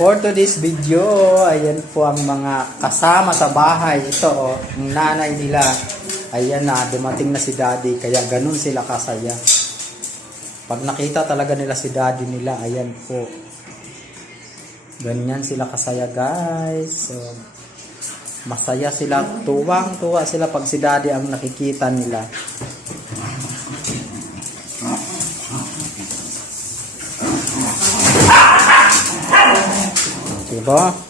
For today's video, ayan po ang mga kasama sa bahay. Ito oh, ang nanay nila. Ayan na, dumating na si daddy. Kaya ganun sila kasaya. Pag nakita talaga nila si daddy nila, ayan po. Ganyan sila kasaya guys. So, masaya sila. Tuwang-tuwa sila pag si daddy ang nakikita nila. Diba?